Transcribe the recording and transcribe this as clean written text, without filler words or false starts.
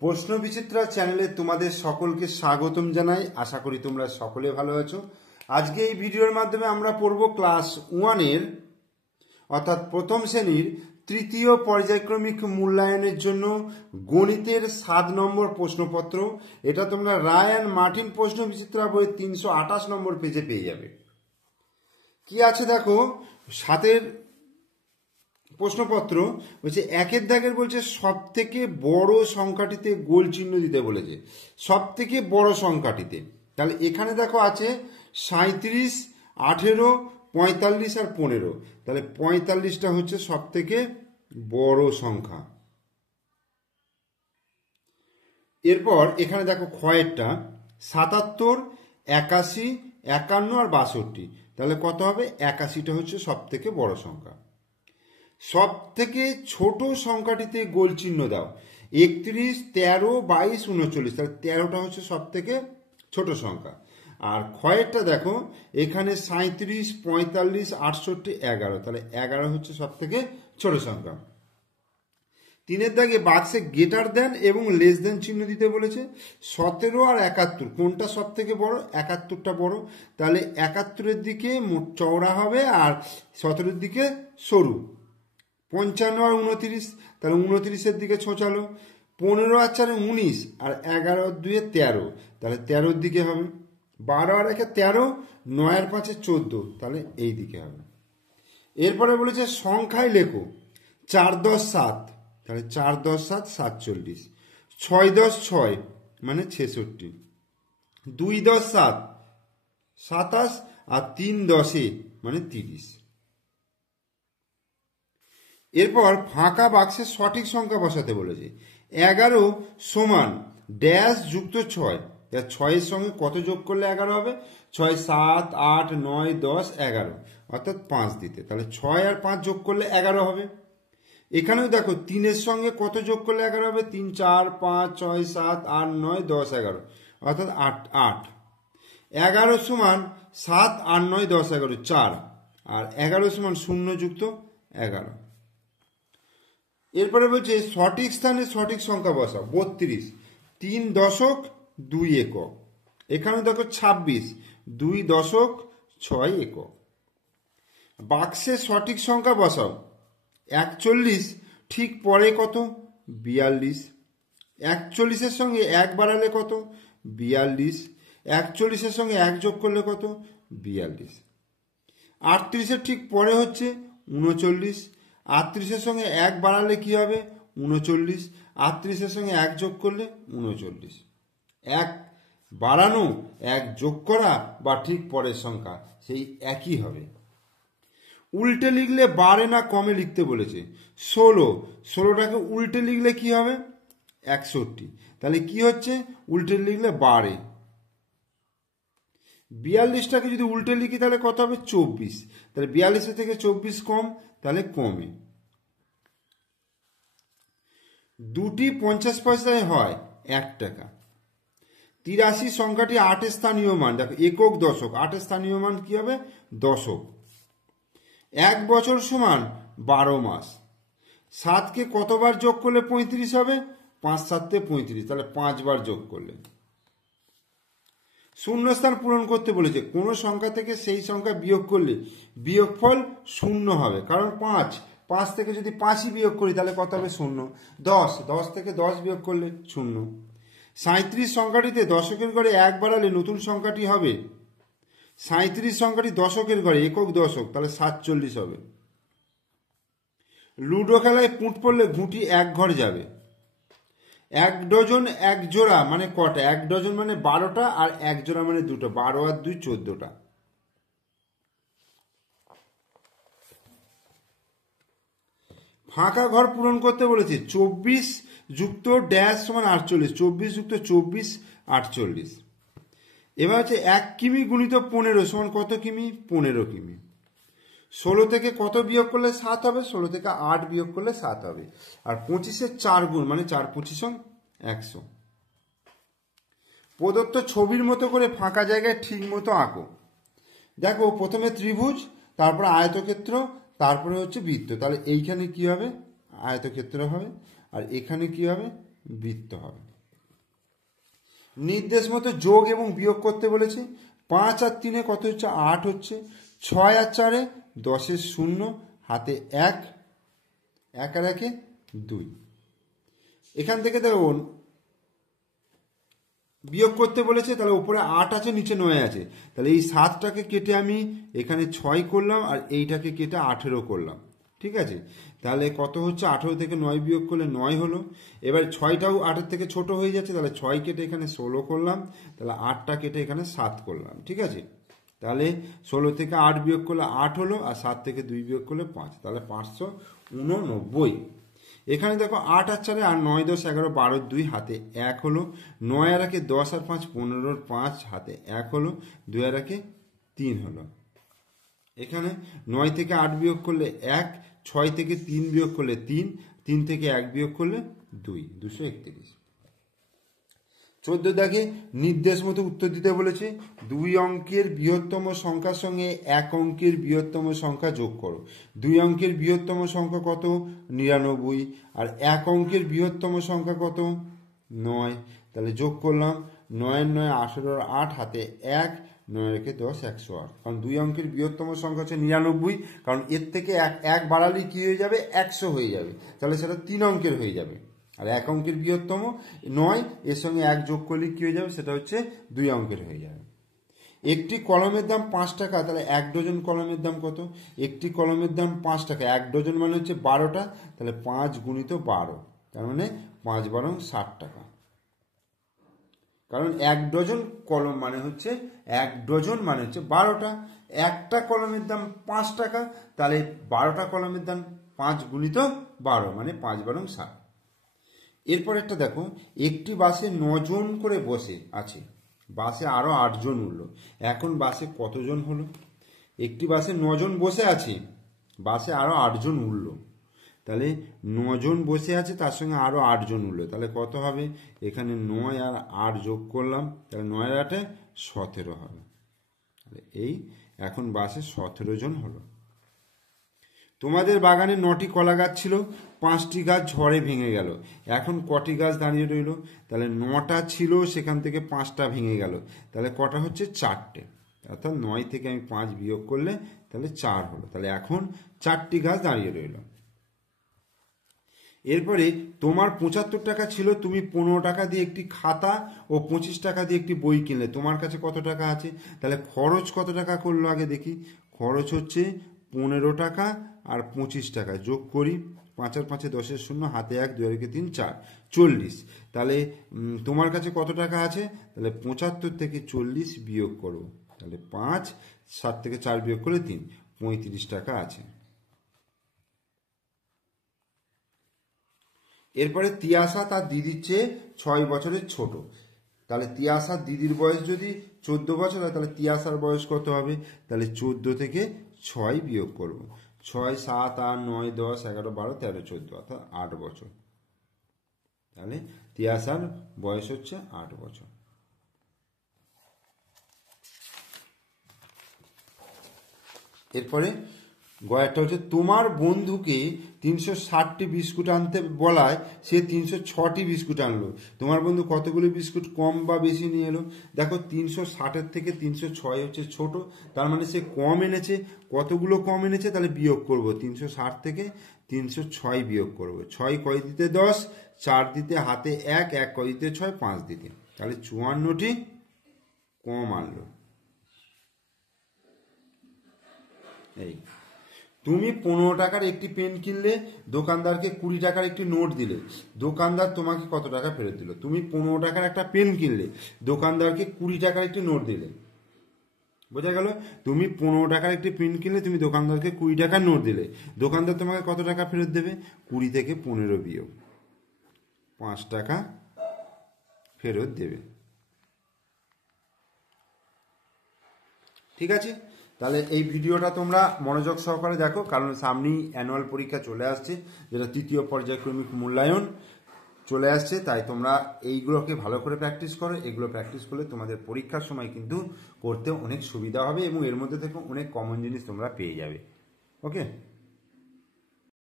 প্রশ্ন বিচিত্রা চ্যানেলে তোমাদের সকলকে স্বাগতম জানাই। আশা করি তোমরা সকলে ভালো আছো। আজকে এই ভিডিওর মাধ্যমে আমরা পড়ব ক্লাস 1-এর অর্থাৎ প্রথম শ্রেণীর তৃতীয় পর্যায়ক্রমিক মূল্যায়নের জন্য গণিতের 7 নম্বর প্রশ্নপত্র। এটা তোমরা রায় অ্যান্ড মার্টিন প্রশ্ন বিচিত্রা বইয়ের 328 নম্বর পেজে পেয়ে যাবে। কি আছে দেখো, 7-এর প্রশ্নপত্র বলছে 1-এর দাগের বলছে সব থেকে বড় সংখ্যাটিতে গোল চিহ্ন দিতে বলেছে, সব থেকে বড় সংখ্যাটিতে। তাহলে এখানে দেখো আছে 37, 18, 45 আর 15। তাহলে 45টা হচ্ছে সব থেকে বড় সংখ্যা। এরপর এখানে দেখো ক্ষয়েরটা 77, 81, 51 আর 62। তাহলে কত হবে? 81টা হচ্ছে সব থেকে বড় সংখ্যা। সব থেকে ছোট সংখ্যাটিতে গোল চিহ্ন দাও। 31, 13, 22, 39। তাহলে 13টা হচ্ছে সব থেকে ছোট সংখ্যা। আর ক্ষয়েরটা দেখো এখানে 37, 45, 68, 11। তাহলে 11 হচ্ছে সব থেকে ছোট সংখ্যা। 3-এর দাগে বাক্সে গ্রেটার দেন এবং লেস দেন চিহ্ন দিতে বলেছে। 17 আর 71 কোনটা সব থেকে বড়? 71টা বড়। তাহলে 71-এর দিকে চওড়া হবে আর 17-এর দিকে সরু। 55 আর 29, তাহলে 29-এর দিকে ছোঁচালো। 15 আর 4 19 আর 11 আর 2 13, তাহলে 13-এর দিকে হবে। 12 আর 1 13, 9 আর 5 14, তাহলে এই দিকে হবে। এরপরে বলেছে সংখ্যায় লেখো 4 10 7, তাহলে 4 10 7 47, 6 10 6 মানে 66, 2 10 7 27 আর 3 10 মানে 30। এরপর ফাঁকা বাক্সের সঠিক সংখ্যা বসাতে বলেছে। 11 সমান ড্যাশ যুক্ত 6। 6-এর সঙ্গে কত যোগ করলে 11 হবে? 6 7 8 9 10 11, অর্থাৎ 5 দিতে। তাহলে 6 আর 5 যোগ করলে 11 হবে। এখানেও দেখো 3-এর সঙ্গে কত যোগ করলে 11 হবে? 3 4 5 6 7 8 9 10 11, অর্থাৎ 8। 11 সমান 7 8 9 10 11 4, আর 11 সমান 0 যুক্ত 11। এরপরে বলছে সঠিক স্থানে সঠিক সংখ্যা বসাও। 32 3 দশক 2 একক। এখানে দেখো 26 2 দশক 6 একক। বাক্সে সঠিক সংখ্যা বসাও। 41 ঠিক পরে কত? 42। 41-এর সঙ্গে 1 বাড়ালে কত? 42। 41-এর সঙ্গে 1 যোগ করলে কত? 42। 38-এর ঠিক পরে হচ্ছে 39। 38-এর সঙ্গে 1 বাড়ালে কি হবে? 39। 38-এর সঙ্গে 1 যোগ করলে 39। 1 বাড়ানো 1 যোগ করা বা ঠিক পরের সংখ্যা সেই একই হবে। উল্টে লিখলে বাড়ে না কমে লিখতে বলেছে। 16টাকে উল্টে লিখলে কি হবে? 61। তাহলে কি হচ্ছে? উল্টে লিখলে বাড়ে। 42টাকে যদি উল্টে লিখি তাহলে কত হবে? 24। তাহলে 42 থেকে 24 কম, তাহলে কমে। 2টি 50 পয়সায় হয় 1 টাকা। 83 সংখ্যাটি 8-এর স্থানীয় মান। দেখো একক দশক, 8-এর স্থানীয় মান কি হবে? দশক। 1 বছর সমান 12 মাস। 7কে কতবার যোগ করলে 35 হবে? 5 7 35, তাহলে 5 বার যোগ করলে। শূন্যস্থান পূরণ করতে বলেছে। কোন সংখ্যা থেকে সেই সংখ্যা বিয়োগ করলে বিয়োগফল 0 হবে। কারণ 5 থেকে যদি 5ই বিয়োগ করি তাহলে কত হবে? 0। 10 থেকে 10 বিয়োগ করলে 0। 37 সংখ্যাটিতে দশকের ঘরে 1 বাড়ালে নতুন সংখ্যাটি হবে। 37 সংখ্যাটি দশকের ঘরে একক দশক, তাহলে 47 হবে। লুডো খেলায় পুঁট পড়লে ঘুঁটি 1 ঘর যাবে। 1 ডজন 1 জোড়া মানে কটা? 1 ডজন মানে 12টা, আর 1 জোড়া মানে 2টা। 12 আর 2 14টা। ফাঁকা ঘর পূরণ করতে বলেছে। 24 যুক্ত ড্যাশ সমান 48। 24 যুক্ত 24 48। এবার হচ্ছে 1 কিমি গুণিত 15 সমান কত কিমি? 15 কিমি। 16 থেকে কত বিয়োগ করলে 7 হবে? 16 থেকে 8 বিয়োগ করলে 7 হবে। আর 25-এর 4 গুণ মানে 4 25 100। প্রদত্ত ছবির মতো করে ফাঁকা জায়গায় ঠিক মতো আঁকো। দেখো প্রথমে ত্রিভুজ, তারপরে আয়তক্ষেত্র, তারপরে হচ্ছে বৃত্ত। তাহলে এইখানে কি হবে? আয়তক্ষেত্র হবে। আর এখানে কি হবে? বৃত্ত হবে। নির্দেশ মতো যোগ এবং বিয়োগ করতে বলেছে। 5 আর 3 কত হচ্ছে? 8 হচ্ছে। 6 আর 4 10 শূন্য, হাতে 1, 1 আর 1 2। এখান থেকে দেখুন বিয়োগ করতে বলেছে, তাহলে উপরে 8 আছে, নিচে 9 আছে। তাহলে এই 7টাকে কেটে আমি এখানে 6 করলাম, আর এইটাকে কেটে 18 করলাম। ঠিক আছে, তাহলে কত হচ্ছে? 18 থেকে 9 বিয়োগ করলে 9 হলো। এবার 6টাও 8-এর থেকে ছোট হয়ে যাচ্ছে, তাহলে 6 কেটে এখানে 16 করলাম, তাহলে 8টা কেটে এখানে 7 করলাম। ঠিক আছে, তাহলে 16 থেকে 8 বিয়োগ করলে 8 হলো, আর 7 থেকে 2 বিয়োগ করলে 5, তাহলে 589। এখানে দেখো 8 আর 4 আর 9 10 11 12 2, হাতে 1 হলো। 9 আর 1 10 আর 5 15 5, হাতে 1 হলো। 2 আর 1 3 হলো। এখানে 9 থেকে 8 বিয়োগ করলে 1, 6 থেকে 3 বিয়োগ করলে 3, 3 থেকে 1 বিয়োগ করলে 2, 231। 14 দাগে নির্দেশ মতো উত্তর দিতে বলেছে। 2 অঙ্কের বৃহত্তম সংখ্যার সঙ্গে 1 অঙ্কের বৃহত্তম সংখ্যা যোগ করো। 2 অঙ্কের বৃহত্তম সংখ্যা কত? 99। আর 1 অঙ্কের বৃহত্তম সংখ্যা কত? 9। তাহলে যোগ করলাম, 9 9 18 8, হাতে 1, 9 রেখে 10 108। কারণ 2 অঙ্কের বৃহত্তম সংখ্যা হচ্ছে 99, কারণ এর থেকে 1 বাড়ালে কি হয়ে যাবে? 100 হয়ে যাবে, তাহলে সেটা 3 অঙ্কের হয়ে যাবে। আর 1 অঙ্কের বৃহত্তম 9, এর সঙ্গে 1 যোগ করলে কি হয়ে যাবে? সেটা হচ্ছে 2 অঙ্কের হয়ে যাবে। একটি কলমের দাম 5 টাকা, তাহলে 1 ডজন কলমের দাম কত? একটি কলমের দাম 5 টাকা, 1 ডজন মানে হচ্ছে 12টা, তাহলে 5 গুণিত 12, তার মানে 5 12 60 টাকা। কারণ 1 ডজন কলম মানে হচ্ছে 1 ডজন মানে হচ্ছে 12টা। একটা কলমের দাম 5 টাকা, তাহলে 12টা কলমের দাম 5 গুণিত 12, মানে 5 12 60। এরপর একটা দেখো, একটি বাসে 9 জন করে বসে আছে, বাসে আরো 8 জন উঠলো। এখন বাসে কতজন হলো? একটি বাসে 9 জন বসে আছে, বাসে আরো 8 জন উঠলো। তাহলে 9 জন বসে আছে, তার সঙ্গে আরো 8 জন উঠলো, তাহলে কত হবে? এখানে 9 আর 8 যোগ করলাম, তাহলে 9 আর 8 17 হবে। তাহলে এই এখন বাসে 17 জন হলো। তোমাদের বাগানে 9টি কলা গাছ ছিল, 5টি গাছ ঝড়ে ভেঙে গেল। এখন কটি গাছ দাঁড়িয়ে রইল? তাহলে 9টা ছিল, সেখান থেকে 5টা ভেঙে গেল, তাহলে কটা হচ্ছে? 4টে। অর্থাৎ 9 থেকে আমি 5 বিয়োগ করলে তাহলে 4 হলো। তাহলে এখন 4টি গাছ দাঁড়িয়ে রইল। এরপরে তোমার 75 টাকা ছিল, তুমি 15 টাকা দিয়ে একটি খাতা ও 25 টাকা দিয়ে একটি বই কিনলে। তোমার কাছে কত টাকা আছে? তাহলে খরচ কত টাকা করলো আগে দেখি। খরচ হচ্ছে 15 টাকা আর 25 টাকা, যোগ করি। 5 আর 5 10 শূন্য, হাতে 1, 2 আর 3 4, 40। তাহলে তোমার কাছে কত টাকা আছে? তাহলে 75 থেকে 40 বিয়োগ করো, তাহলে 5, 7 থেকে 4 বিয়োগ করলে 3, 35 টাকা আছে। এরপরে তিয়াসা তার দিদির চেয়ে 6 বছরের ছোট। তাহলে তিয়াসার দিদির বয়স যদি 14 বছর হয়, তাহলে তিয়াসার বয়স কত হবে? তাহলে 14 থেকে 6 বিয়োগ করব। 6 7 8 9 10 11 12 13 14, অর্থাৎ 8 বছর। তাহলে তিয়াসার বয়স হচ্ছে 8 বছর। এরপরে গয়ারটা হচ্ছে, তোমার বন্ধুকে 360টি বিস্কুট আনতে বলায় সে 306টি বিস্কুট আনলো। তোমার বন্ধু কতগুলি বিস্কুট কম বা বেশি নিয়ে এলো? দেখো 360-এর থেকে 306 হচ্ছে ছোট, তার মানে সে কম এনেছে। কতগুলো কম এনেছে? তাহলে বিয়োগ করব, 360 থেকে 306 বিয়োগ করব। 6 কয় দিতে 10, 4 দিতে হাতে 1, 1 কয় দিতে 6, 5 দিতে, তাহলে 54টি কম আনলো। এই তুমি 15 টাকার একটি পেন কিনলে, দোকানদারকে 20 টাকার একটি নোট দিলে। দোকানদার তোমাকে কত টাকা ফেরত দিল? তুমি 15 টাকার একটা পেন কিনলে, দোকানদারকে 20 টাকার একটি নোট দিলে। বোঝা গেল? তুমি 15 টাকার একটি পেন কিনলে, তুমি দোকানদারকে 20 টাকার নোট দিলে, দোকানদার তোমাকে কত টাকা ফেরত দেবে? 20 থেকে 15 বিয়োগ 5 টাকা ফেরত দেবে। ঠিক আছে, তাহলে এই ভিডিওটা তোমরা মনোযোগ সহকারে দেখো, কারণ সামনেই অ্যানুয়াল পরীক্ষা চলে আসছে, যেটা 3য় পর্যায়ক্রমিক মূল্যায়ন চলে আসছে। তাই তোমরা এইগুলোকে ভালো করে প্র্যাকটিস করো। এগুলো প্র্যাকটিস করলে তোমাদের পরীক্ষার সময় কিন্তু করতে অনেক সুবিধা হবে, এবং এর মধ্যে থেকে অনেক কমন জিনিস তোমরা পেয়ে যাবে। ওকে।